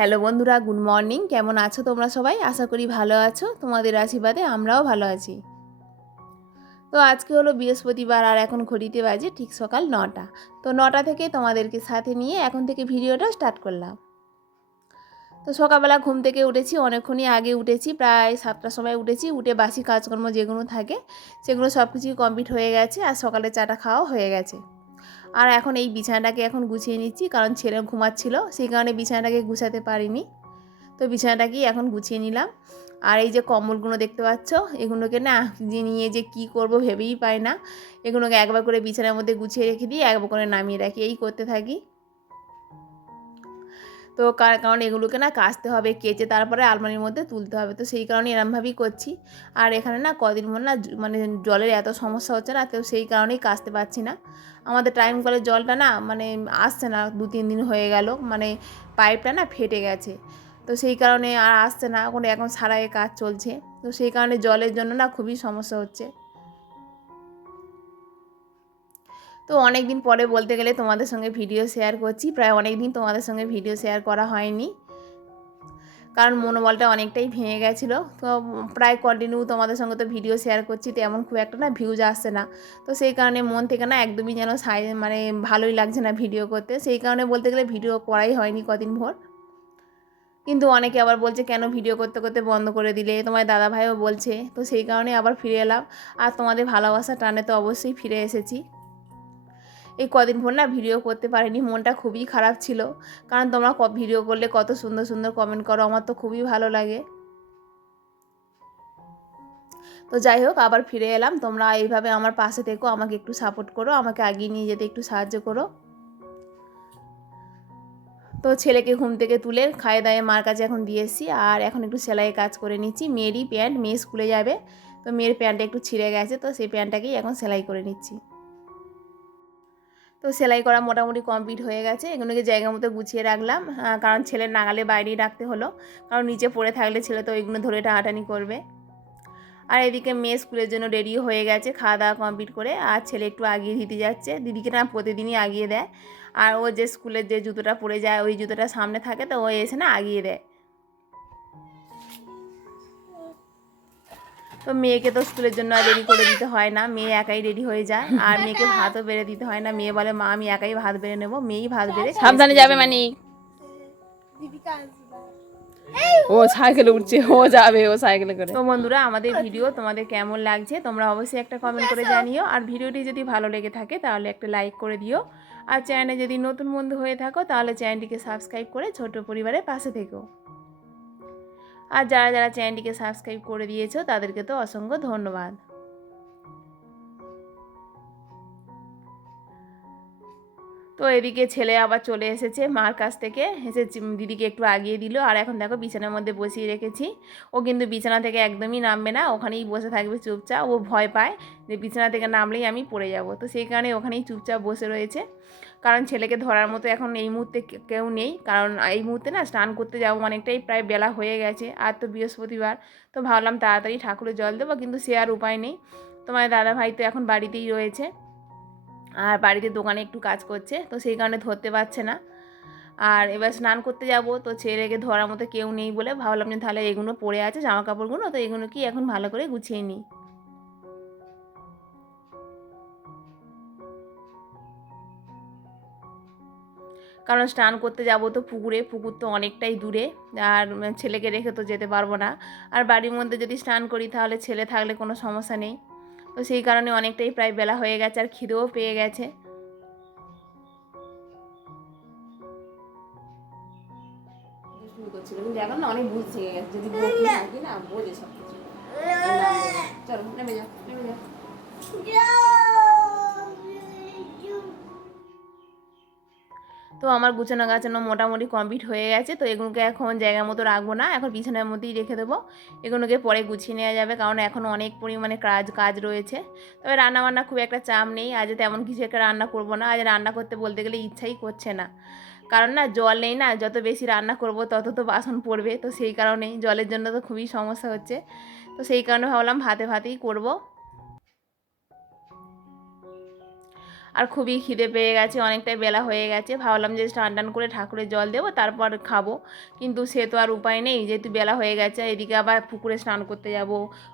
Hello বন্ধুরা, good morning. কেমন আছো তোমরা সবাই? আশা করি ভালো আছো। তোমাদের আশীর্বাদে আমরাও ভালো আছি। তো আজকে হলো বৃহস্পতিবার আর এখন ঘড়িতে বাজে ঠিক সকাল 9টা। তো 9টা থেকে তোমাদেরকে সাথে নিয়ে এখন থেকে ভিডিওটা স্টার্ট করলাম। তো সকালবেলা ঘুম থেকে উঠেছি, অনেকক্ষণই আগে উঠেছি, প্রায় 7টার সময় উঠেছি। উঠে বাসি কাজকর্ম যেগুলো থাকে সেগুলো সব কিছুই কমপ্লিট হয়ে গেছে আর সকালে চাটা খাওয়া হয়ে গেছে। আর এখন এই বিছানাটাকে এখন গুছিয়ে নিচ্ছি, কারণ ছেলে ঘুমাচ্ছিল, সেই কারণে বিছানাটাকে গুছাতে পারিনি। তো বিছানাটাকেই এখন গুছিয়ে নিলাম। আর এই যে কম্বলগুলো দেখতে পাচ্ছ, এগুলোকে না নিয়ে যে কী করব ভেবেই পাই না। এগুলোকে একবার করে বিছানার মধ্যে গুছিয়ে রেখে দিই, একবার করে নামিয়ে রাখি, এই করতে থাকি। তো কারণ এগুলোকে না কাচতে হবে, কেচে তারপরে আলমারির মধ্যে তুলতে হবে, তো সেই কারণে এরমভাবেই করছি। আর এখানে না কদিন পর না মানে জলের এত সমস্যা হচ্ছে না, তো সেই কারণেই কাচতে পারছি না। আমাদের টাইম কলের জলটা না মানে আসছে না, 2-3 দিন হয়ে গেল, মানে পাইপটা না ফেটে গেছে। তো সেই কারণে আর আসছে না, এখন সারাইয়ের কাজ চলছে। তো সেই কারণে জলের জন্য না খুবই সমস্যা হচ্ছে। তো অনেক দিন পরে বলতে গেলে তোমাদের সঙ্গে ভিডিও শেয়ার করছি, প্রায় অনেক দিন তোমাদের সঙ্গে ভিডিও শেয়ার করা হয়নি, কারণ মনোবলটা অনেকটাই ভেঙে গেছিলো। তো প্রায় কন্টিনিউ তোমাদের সঙ্গে তো ভিডিও শেয়ার করছি, তো এমন খুব একটা না ভিউজ আসছে না। তো সেই কারণে মন থেকে না একদমই যেন মানে ভালোই লাগছে না ভিডিও করতে, সেই কারণে বলতে গেলে ভিডিও করাই হয়নি কদিন ভোর। কিন্তু অনেকে আবার বলছে কেন ভিডিও করতে করতে বন্ধ করে দিলে, তোমার দাদাভাইও বলছে, তো সেই কারণে আবার ফিরে এলাম। আর তোমাদের ভালোবাসা টানে তো অবশ্যই ফিরে এসেছি। এই কদিন ভোর না ভিডিও করতে পারিনি, মনটা খুবই খারাপ ছিল, কারণ তোমরা ভিডিও করলে কত সুন্দর সুন্দর কমেন্ট করো, আমার তো খুবই ভালো লাগে। তো যাই হোক, আবার ফিরে এলাম। তোমরা এইভাবে আমার পাশে থেকো, আমাকে একটু সাপোর্ট করো, আমাকে এগিয়ে নিয়ে যেতে একটু সাহায্য করো। তো ছেলেকে ঘুম থেকে তুলে খাইয়ে দায়ে মার কাছে এখন দিয়ে এসেছি, আর এখন একটু সেলাইয়ের কাজ করে নিচ্ছি। মেয়েরই প্যান্ট, মেয়ে স্কুলে যাবে, তো মেয়ের প্যান্টটা একটু ছিঁড়ে গেছে, তো সেই প্যান্টটাকেই এখন সেলাই করে নিচ্ছি। তো সেলাই করা মোটামুটি কমপ্লিট হয়ে গেছে, এগুলোকে জায়গা মতো গুছিয়ে রাখলাম, কারণ ছেলের নাগালে বাইরেই রাখতে হলো, কারণ নিচে পড়ে থাকলে ছেলে তো ওইগুলো ধরে টানাটানি করবে। আর এদিকে মেয়ে স্কুলের জন্য রেডিও হয়ে গেছে, খাওয়া দাওয়া কমপ্লিট করে, আর ছেলে একটু আগিয়ে দিতে যাচ্ছে, দিদিকে না প্রতিদিনই আগিয়ে দেয়। আর ও যে স্কুলের যে জুতোটা পরে যায়, ওই জুতোটা সামনে থাকে, তো ও এসে না আগিয়ে দেয়। তো মেয়েকে তো স্কুলের জন্য আর রেডি করে দিতে হয় না, মেয়ে একাই রেডি হয়ে যায়। আর মেয়েকে ভাতও বেড়ে দিতে হয় না, মেয়ে বলে মা আমি একাই ভাত বেড়ে নেবো, মেয়েই ভাত বেড়ে সাবধানে যাবে মানে ও সাইকেলে উঠছে, ও যাবে, ও সাইকেলে করে। তো বন্ধুরা, আমাদের ভিডিও তোমাদের কেমন লাগছে তোমরা অবশ্যই একটা কমেন্ট করে জানিও। আর ভিডিওটি যদি ভালো লেগে থাকে তাহলে একটা লাইক করে দিও। আর চ্যানেলে যদি নতুন বন্ধু হয়ে থাকো তাহলে চ্যানেলটিকে সাবস্ক্রাইব করে ছোট পরিবারের পাশে থেকো। আর যারা যারা চ্যানেলটিকে সাবস্ক্রাইব করে দিয়েছো তাদেরকে তো অসংখ্য ধন্যবাদ। তো এদিকে ছেলে আবার চলে এসেছে মার কাছ থেকে, এসে দিদিকে একটু আগিয়ে দিল। আর এখন দেখো বিছানার মধ্যে বসিয়ে রেখেছি, ও কিন্তু বিছানা থেকে একদমই নামবে না, ওখানেই বসে থাকবে চুপচাপ। ও ভয় পায় যে বিছানা থেকে নামলেই আমি পড়ে যাব, তো সেই কারণে ওখানেই চুপচাপ বসে রয়েছে। কারণ ছেলেকে ধরার মতো এখন এই মুহূর্তে কেউ নেই, কারণ এই মুহূর্তে না স্নান করতে যাবো, অনেকটাই প্রায় বেলা হয়ে গেছে, আর তো বৃহস্পতিবার। তো ভাবলাম তাড়াতাড়ি ঠাকুরের জল দেবো, কিন্তু সে আর উপায় নেই। তোমার দাদাভাই তো এখন বাড়িতেই রয়েছে, আর বাড়িতে দোকানে একটু কাজ করছে, তো সেই কারণে ধরতে পারছে না। আর এবার স্নান করতে যাব, তো ছেলেকে ধরার মতো কেউ নেই বলে ভাবলাম যে তাহলে এগুলো পড়ে আছে জামা কাপড়গুলো, তো এগুলো কি এখন ভালো করে গুছিয়ে নিই। কারণ স্নান করতে যাব তো পুকুরে, পুকুর তো অনেকটাই দূরে, আর ছেলেকে রেখে তো যেতে পারবো না। আর বাড়ির মধ্যে যদি স্নান করি তাহলে ছেলে থাকলে কোনো সমস্যা নেই। তো সেই কারণে অনেকটাই প্রায় বেলা হয়ে গেছে, আর খিদেও পেয়ে গেছে। শুরু করছিল, কিন্তু এখন না অনেক বুঝ শিখে গেছে, যদি বকি থাকি না বোঝে সব কিছু। চলো নেমে যাও, নেমে যাও। তো আমার গুছানো গাছানো মোটামুটি কমপ্লিট হয়ে গেছে, তো এগুলোকে এখন জায়গা মতো রাখবো না, এখন বিছানার মধ্যেই রেখে দেবো। এগুলোকে পরে গুছিয়ে নেওয়া যাবে, কারণ এখন অনেক পরিমাণে কাজ রয়েছে। তবে রান্নাবান্না খুব একটা চাপ নেই, আজ তেমন কিছু একটা রান্না করবো না, আজ রান্না করতে বলতে গেলে ইচ্ছাই করছে না। কারণ না জল নেই না, যত বেশি রান্না করব তত তো বাসন পড়বে, তো সেই কারণেই জলের জন্য তো খুবই সমস্যা হচ্ছে। তো সেই কারণে ভাবলাম ভাতেই করব। আর খুবই খিদে পেয়ে গেছে, অনেকটাই বেলা হয়ে গেছে। ভাবলাম যে স্নান টান করে ঠাকুরের জল দেবো তারপর খাবো, কিন্তু সে তো আর উপায় নেই, যেহেতু বেলা হয়ে গেছে। এদিকে আবার পুকুরে স্নান করতে যাব,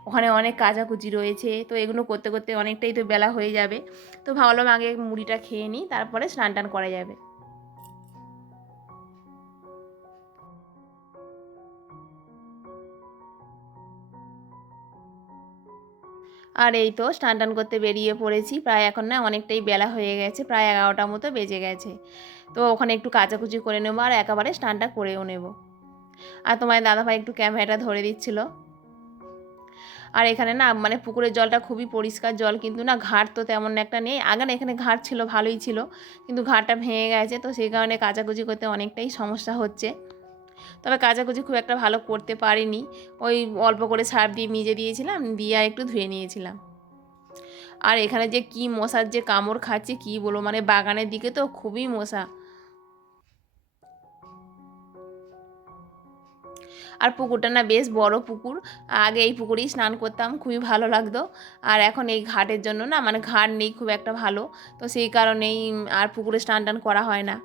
ওখানে অনেক কাচাকুচি রয়েছে, তো এগুলো করতে করতে অনেকটাই তো বেলা হয়ে যাবে। তো ভাবলাম আগে মুড়িটা খেয়ে নিই, তারপরে স্নান টান করা যাবে। আর এই তো স্নান টান করতে বেরিয়ে পড়েছি, প্রায় এখন না অনেকটাই বেলা হয়ে গেছে, প্রায় 11টার মতো বেজে গেছে। তো ওখানে একটু কাচাকুচি করে নেবো আর একেবারে স্নানটা করেও নেব। আর তোমার দাদাভাই একটু ক্যামেরাটা ধরে দিচ্ছিল। আর এখানে না মানে পুকুরের জলটা খুবই পরিষ্কার জল, কিন্তু না ঘাট তো তেমন একটা নেই। আগে না এখানে ঘাট ছিল, ভালোই ছিল, কিন্তু ঘাটটা ভেঙে গেছে, তো সেই কারণে কাচাকুচি করতে অনেকটাই সমস্যা হচ্ছে। তবে কাচাকুচি খুব একটা ভালো করতে পারিনি, ওই অল্প করে সার্ফ দিয়ে মিজে দিয়েছিলাম, দিয়ে আর একটু ধুয়ে নিয়েছিলাম। আর এখানে যে কি মশার যে কামড় খাচ্ছে কি বলবো, মানে বাগানের দিকে তো খুবই মশা। আর পুকুরটা না বেশ বড় পুকুর, আগে এই পুকুরেই স্নান করতাম, খুবই ভালো লাগতো। আর এখন এই ঘাটের জন্য না মানে ঘাট নেই খুব একটা ভালো, তো সেই কারণেই আর পুকুরে স্নান টান করা হয় না।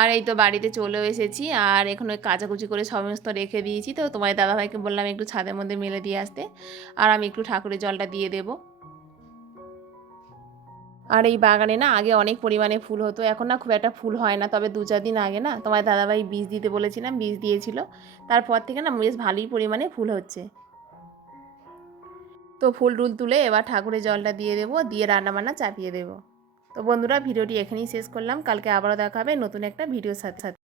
আর এই তো বাড়িতে চলেও এসেছি, আর এখন ওই কাচাকুচি করে সমস্ত রেখে দিয়েছি। তো তোমার দাদাভাইকে বললাম একটু ছাদের মধ্যে মেলে দিয়ে আসতে, আর আমি একটু ঠাকুরের জলটা দিয়ে দেবো। আর এই বাগানে না আগে অনেক পরিমাণে ফুল হতো, এখন না খুব একটা ফুল হয় না। তবে 2-4 দিন আগে না তোমার দাদাভাই বীজ দিতে বলেছিলাম, বীজ দিয়েছিল, তারপর থেকে না বেশ ভালোই পরিমাণে ফুল হচ্ছে। তো ফুল টুল তুলে এবার ঠাকুরের জলটা দিয়ে দেবো, দিয়ে রান্নাবান্না চাপিয়ে দেবো। তো বন্ধুরা, ভিডিওটি এখানেই শেষ করলাম, কালকে আবারও দেখা হবে নতুন একটা ভিডিওর সাথে।